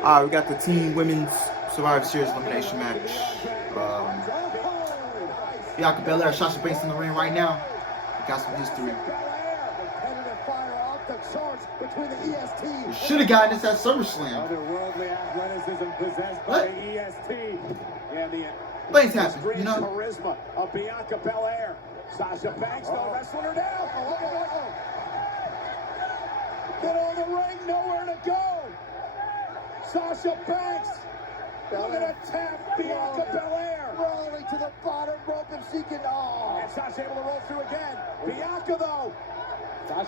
We got the Team Women's Survivor Series elimination match. Bianca Belair, Sasha Banks in the ring right now. We got some history. We should have gotten this at SummerSlam. What? Things happen, you know. Charisma of Bianca Belair. Sasha Banks though wrestling her down. Get on the ring, nowhere to go. Sasha Banks looking to tap Bianca Belair. Rolling to the bottom rope and she can. And Sasha able to roll through again. Bianca though. I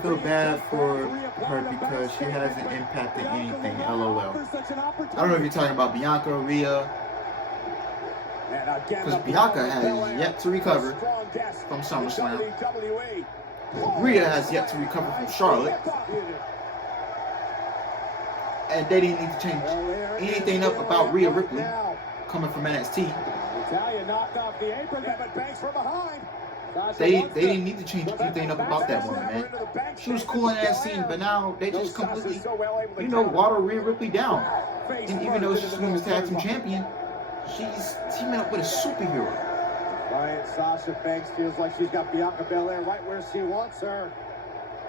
feel bad for her because she hasn't impacted anything. LOL. I don't know if you're talking about Bianca or Rhea. Because Bianca has yet to recover from SummerSlam. Rhea has yet to recover from Charlotte. And they didn't need to change anything up about Rhea Ripley coming from NXT. They didn't need to change anything up about that woman, man. She was cool in that scene, but now they just completely, water Rhea Ripley down. And even though she's women's tag team champion, she's teaming up with a superhero. Right, Sasha Banks feels like she's got Bianca Belair right where she wants her.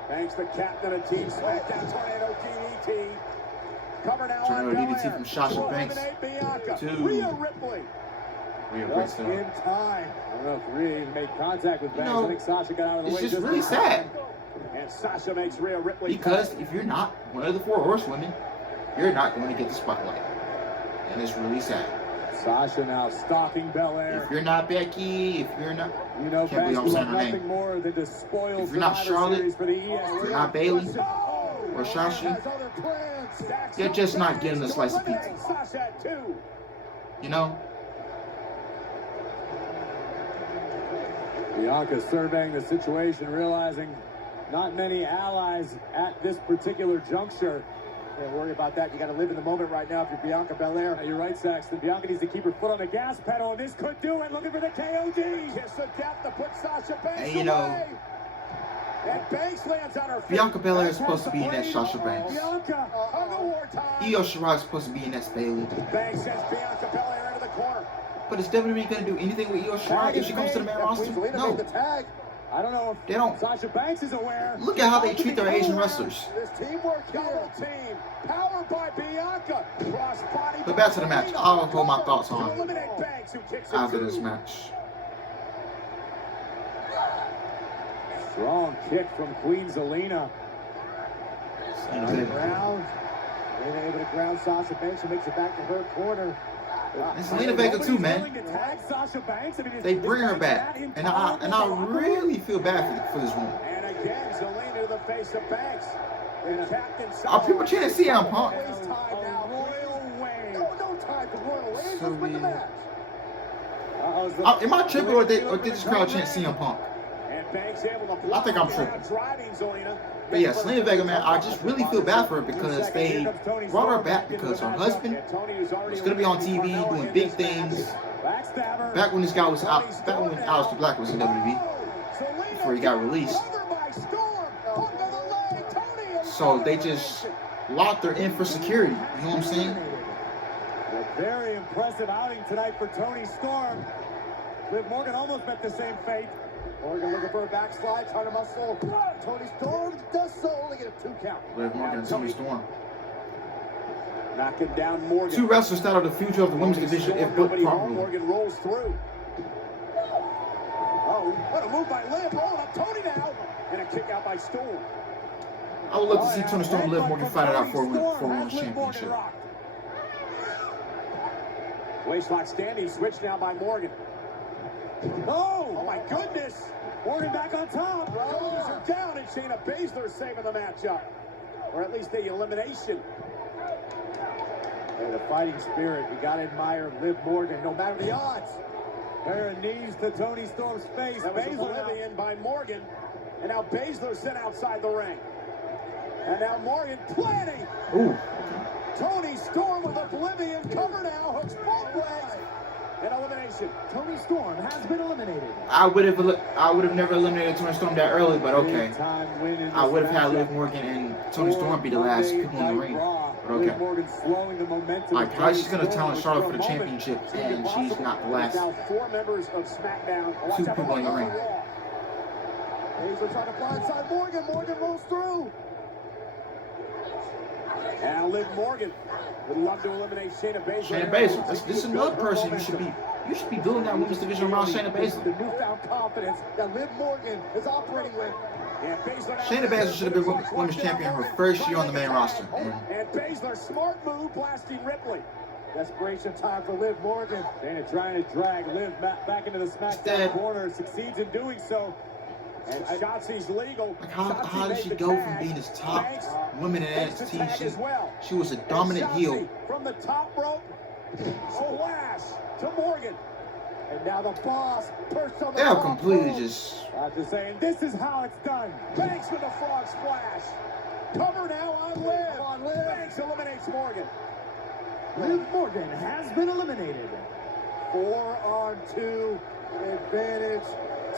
Banks, the captain of Team Smackdown, Tornado DDT. Cover now on Tornado DDT from Sasha Banks to Rhea Ripley. Just in time. I don't know if Rhea even made contact with Banks. I think Sasha got out of the way. It's just really sad. And Sasha makes Rhea Ripley. Because if you're not one of the 4 horsewomen, you're not going to get the spotlight. And it's really sad. Sasha now stalking Belair. If you're not Becky, if you're not, can't believe I'm saying her name. More than to spoil if you're not Charlotte, if you're not Bayley or Sasha, you're just not getting a slice of pizza. You know? Bianca surveying the situation, realizing not many allies at this particular juncture. Don't worry about that. You got to live in the moment right now if you're Bianca Belair. You're right, Saxton. Bianca needs to keep her foot on the gas pedal, and this could do it. Looking for the KOD. Kiss of death to put Sasha Banks away. And Banks lands on her feet. Bianca Belair is supposed to be in that Sasha Banks. Bianca, Io Shirai is supposed to be in that Bayley. Banks sends Bianca Belair into the corner. But is WWE going to do anything with Io Shirai if she comes to the main roster? No. I don't know if they don't. Sasha Banks is aware. Look at how they treat their Asian wrestlers. This teamwork, double team, powered by Bianca. But back to the match. I'll hold my thoughts on after this match. Strong kick from Queen Zelina. Ground. They're able to ground Sasha Banks, who makes it back to her corner. And Zelina Vega too, man. They bring her back, and I really feel bad for this woman. And again, Zelina to the face of Banks. Are people chanting CM Punk? So weird. Am I tripping or did this crowd chant CM Punk? I think I'm tripping. But yeah, Zelina Vega, man, I just really feel bad for her because they brought her back because her husband was going to be on TV doing big things back when this guy was out, back when Aleister Black was in WWE before he got released. So they just locked her in for security. You know what I'm saying? A very impressive outing tonight for Toni Storm. Liv Morgan almost met the same fate. Morgan looking for a backslide, trying to muscle. Toni Storm does so, only get a 2 count. Liv Morgan and Toni Storm. Knocking down Morgan. 2 wrestlers that are the future of the women's division if booked properly. Morgan rolls through. Oh, what a move by Liv. Rolling up Toni now. And a kick out by Storm. I would love to see Toni Storm and Liv Morgan fight it out for a women's championship. Waistlock standing, switched now by Morgan. Oh my goodness! Morgan back on top. Shoulders are down, and Shayna Baszler saving the matchup, or at least the elimination. Hey, the fighting spirit. We gotta admire Liv Morgan, no matter the odds. Pair of knees to Toni Storm's face. That was Oblivion by Morgan, and now Baszler sent outside the ring. And now Morgan planning. Ooh. Toni Storm with Oblivion cover now, hooks both legs. An elimination. Toni Storm has been eliminated. I would have never eliminated Toni Storm that early, but okay. I would have had Liv Morgan and Toni Storm be the last people in the ring. But okay. Like, how she's gonna challenge Charlotte for the championship and she's not the last 2 people in the ring. Baszler trying to blindside Morgan. Morgan rolls through. And Liv Morgan would love to eliminate Shayna Baszler. Shayna Baszler. This is another person you should be building that women's division around Shayna Baszler. The newfound confidence that Liv Morgan is operating with. Shayna Baszler should have been women's champion her first year on the main roster. And Baszler, smart move, blasting Ripley. Desperation time for Liv Morgan. Shayna trying to drag Liv back into the Smackdown corner. Succeeds in doing so. And Shotzi's legal. Like how did she go from being this top woman in NXT? She was a dominant heel. From the top rope, slash to Morgan. And now the boss perched on the They're completely just... After saying, this is how it's done. Banks with the frog splash. Cover now on Liv. Banks eliminates Morgan. Liv Morgan has been eliminated. 4-on-2 advantage.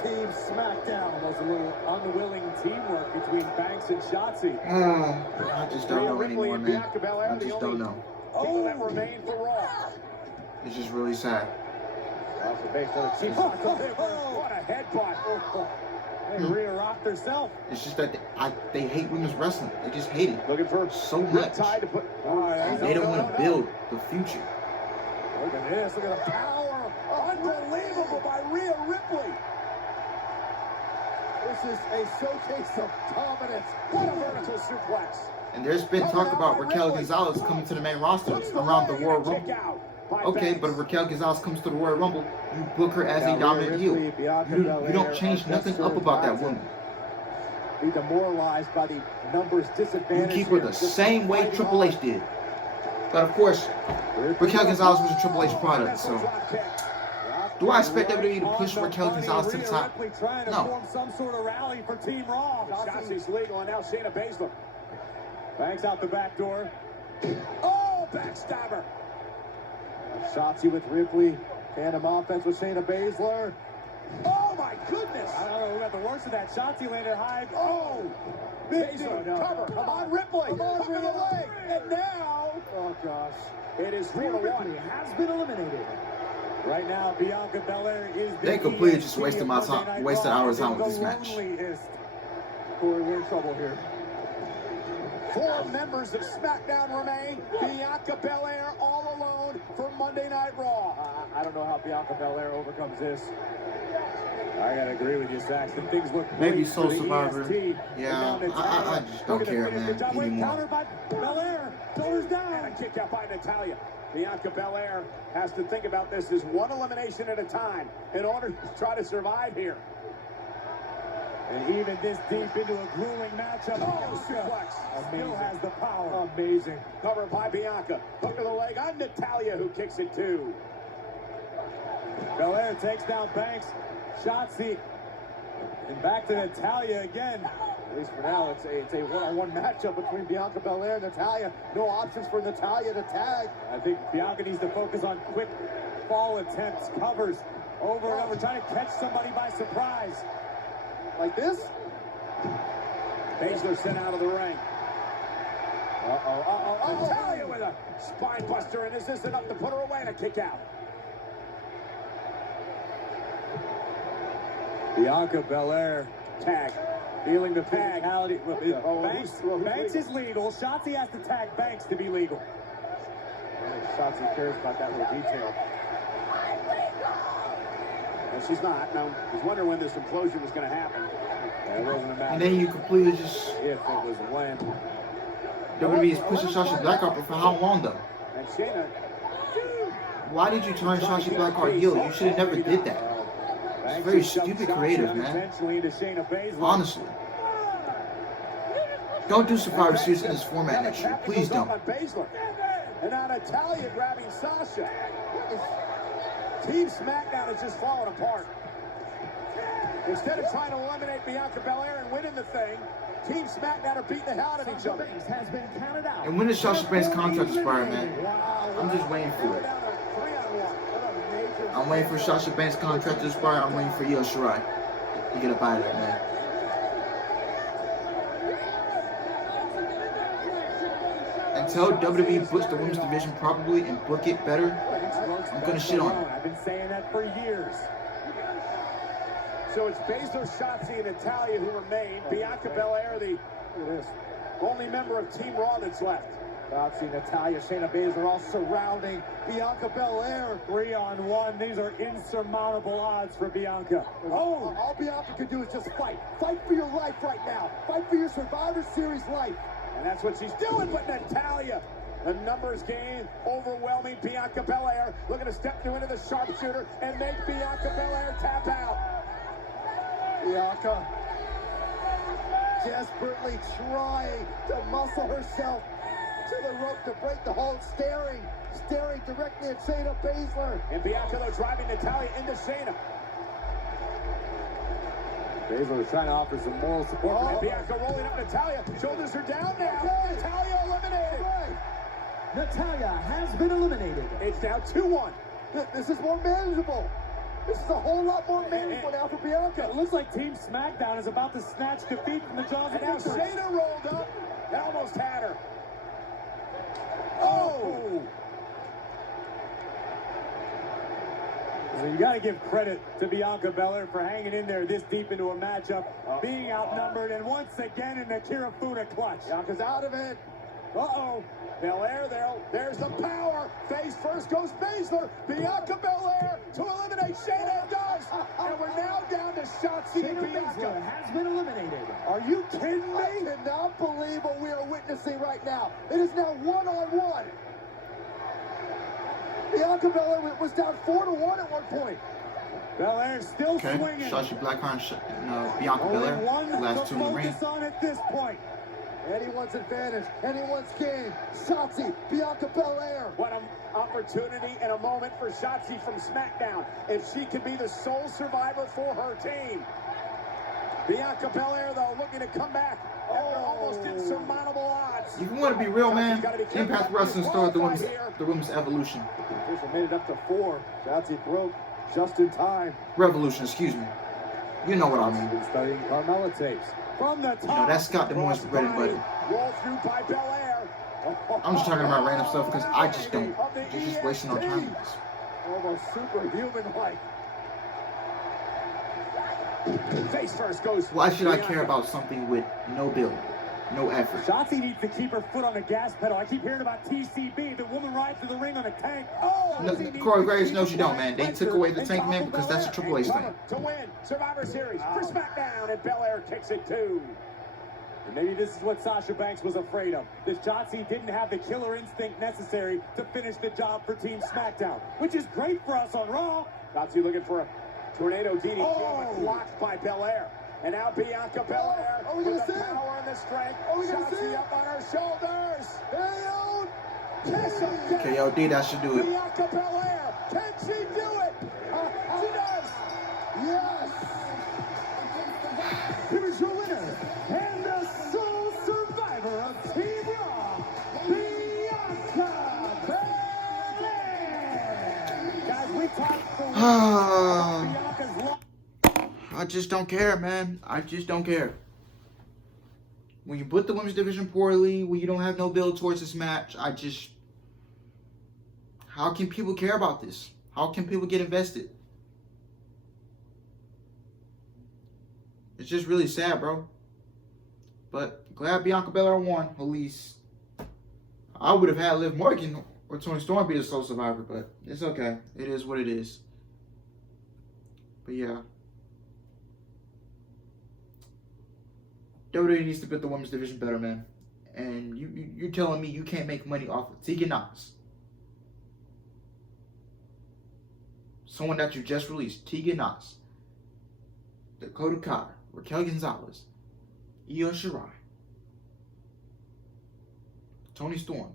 Team Smackdown. Was a little unwilling teamwork between Banks and Shotzi. I just don't know anymore, man. I just don't know. That remain for Raw. It's just really sad. What a headbutt. And Rhea rocked herself. It's just that they hate women's wrestling. They just hate it. Looking for so much. And they don't want to build the future. Look at this. Look at the power. Unbelievable by Rhea Ripley. This is a showcase of dominance. What a vertical suplex. And there's been talk about Raquel Gonzalez coming to the main roster around the Royal Rumble. Okay, but if Raquel Gonzalez comes to the Royal Rumble, you book her as a dominant heel. You don't change nothing up about that woman. Be demoralized by the numbers disadvantage. You keep her the same way Triple H did. But of course, Raquel Gonzalez was a Triple H product, so... Do I expect WWE to push Raquel Gonzalez to the top? No. Some sort of rally for Team Raw. Shotzi's legal, and now Shayna Baszler. Banks out the back door. Oh, backstabber. Shotzi with Ripley. Tandem offense with Shayna Baszler. Oh, my goodness. I don't know who got the worst of that. Shotzi landed high. Oh, Baszler, cover. Come on, Ripley. Come on, Ripley. Leg. And now, oh, gosh. It is 4-1. Has been eliminated. Right now, Bianca Belair is... They completely just wasted my time, wasted our time with this match. Corey, we're in trouble here. 4 members of Smackdown remain. Bianca Belair all alone for Monday Night Raw. I don't know how Bianca Belair overcomes this. I gotta agree with you, Saxton. Things look maybe Soul Survivor. Yeah, I just don't care, man, anymore. Countered by Belair. Shoulders down. And a kick out by Natalya. Bianca Belair has to think about this as one elimination at a time in order to try to survive here. And even this deep into a grueling matchup, suplex still has the power. Amazing. Cover by Bianca. Hook of the leg on Natalya, who kicks it too. Belair takes down Banks. Shotzi. And back to Natalya again. At least for now, it's a one-on-one matchup between Bianca Belair and Natalya. No options for Natalya to tag. I think Bianca needs to focus on quick fall attempts, covers over and over, trying to catch somebody by surprise. Like this? Baszler sent out of the ring. Natalya with a spine buster, and is this enough to put her away and a kick out? Bianca Belair tag. Feeling the tag. Banks is legal. Shotzi has to tag Banks to be legal. Shotzi cares about that little detail. And she's not. Now, I was wondering when this implosion was going to happen. It wasn't a matter. And then you completely just... If it was when. WWE is pushing Shotzi Blackheart for how long, though? And Shayna... Why did you turn Shotzi Blackheart heel? You should have never did that. It's very stupid creative, man. Honestly. Don't do Survivor Series in this format next year. Please don't. And now Natalya grabbing Sasha. Team Smackdown is just falling apart. Instead of trying to eliminate Bianca Belair and winning the thing, Team Smackdown are beating the hell out of each other. And when does Sasha Banks' contract expire, man? I'm just waiting for it. I'm waiting for Sasha Banks' contract to expire. I'm waiting for Io Shirai to get up out of there, man. Until WWE books the women's division properly and book it better, I'm gonna shit on it. I've been saying that for years. So it's Baszler, Shotzi, and Natalya who remain. Bianca Belair, the only member of Team Raw that's left. Shotzi, Natalya, Shayna Baszler all surrounding Bianca Belair. 3-on-1. These are insurmountable odds for Bianca. Oh, all Bianca can do is just fight. Fight for your life right now. Fight for your Survivor Series life. And that's what she's doing, but Natalya, the numbers game, overwhelming Bianca Belair, looking to step through into the sharpshooter and make Bianca Belair tap out. Bianca desperately trying to muscle herself to the rope to break the hold, staring directly at Shayna Baszler. And Bianca, though, driving Natalya into Shayna. Baszler is trying to offer some moral support. And Bianca rolling up Natalya. Shoulders are down now. Natalya eliminated. Natalya has been eliminated. It's now 2-1. This is more manageable. This is a whole lot more manageable now for Bianca. It looks like Team Smackdown is about to snatch defeat from the jaws of victory. Now Shayna rolled up. That almost had her. Oh! So you got to give credit to Bianca Belair for hanging in there this deep into a matchup, being outnumbered, and once again in the Kirifuda clutch. Bianca's out of it. Uh-oh. Belair, there's the power. Face first goes Baszler. Bianca Belair to eliminate Shayna does. And we're now down to Shotzi and Bianca. Has been eliminated. Are you kidding me? I cannot believe what we are witnessing right now. It is now 1-on-1. Bianca Belair was down 4-1 at one point. Belair still swinging. Shotzi Blackheart, Bianca Belair, last two in the ring. On at this point. Anyone's advantage, anyone's game. Shotzi, Bianca Belair. What an opportunity and a moment for Shotzi from Smackdown. If she can be the sole survivor for her team. Bianca Belair, though, looking to come back after almost insurmountable odds. If you want to be real, man, Impact Wrestling started the women's evolution. Official made it up to 4. Shotzi broke just in time. Revolution, excuse me. You know what I mean. Been studying Carmella tapes. From the top, you know, that's Scott D'Amore's bread and butter. Roll through by Belair. I'm just talking about random stuff because I just don't. You're just wasting our time. Almost superhuman-like. Face first goes. Why should I care about something with no build, no effort? Shotzi needs to keep her foot on the gas pedal. I keep hearing about TCB. The woman rides to the ring on a tank. No, Corey Graves knows you don't, man. They took away the tank, man, because that's a Triple H thing. To win Survivor Series for SmackDown, and Belair kicks it too. And maybe this is what Sasha Banks was afraid of. That Shotzi didn't have the killer instinct necessary to finish the job for Team SmackDown, which is great for us on Raw. Shotzi looking for a tornado DDT, but blocked by Belair. And now Bianca Belair with the power and the strength. Shotzi up on her shoulders. KOD, that should do it. Bianca Belair, can she do it? She does. Yes. Here's your winner and the sole survivor of Team Raw, Bianca Belair. Guys, we talked for Bianca's life. I just don't care, man. I just don't care. When you put the women's division poorly, when you don't have no build towards this match, how can people care about this? How can people get invested? It's just really sad, bro. But glad Bianca Belair won, at least. I would have had Liv Morgan or Toni Storm be the sole survivor, but it's okay. It is what it is. But yeah. WWE needs to build the women's division better, man. And you're telling me you can't make money off of Tegan Knox. Someone that you just released, Tegan Knox, Dakota Kai, Raquel Gonzalez, Io Shirai, Toni Storm.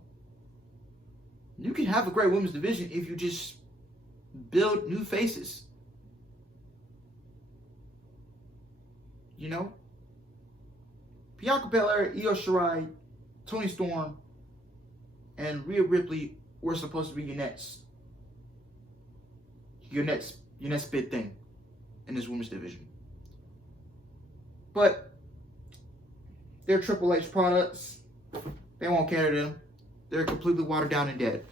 You can have a great women's division if you just build new faces. You know? Bianca Belair, Io Shirai, Toni Storm, and Rhea Ripley were supposed to be your next. You your next big thing in this women's division. But they're Triple H products. They won't carry them. They're completely watered down and dead.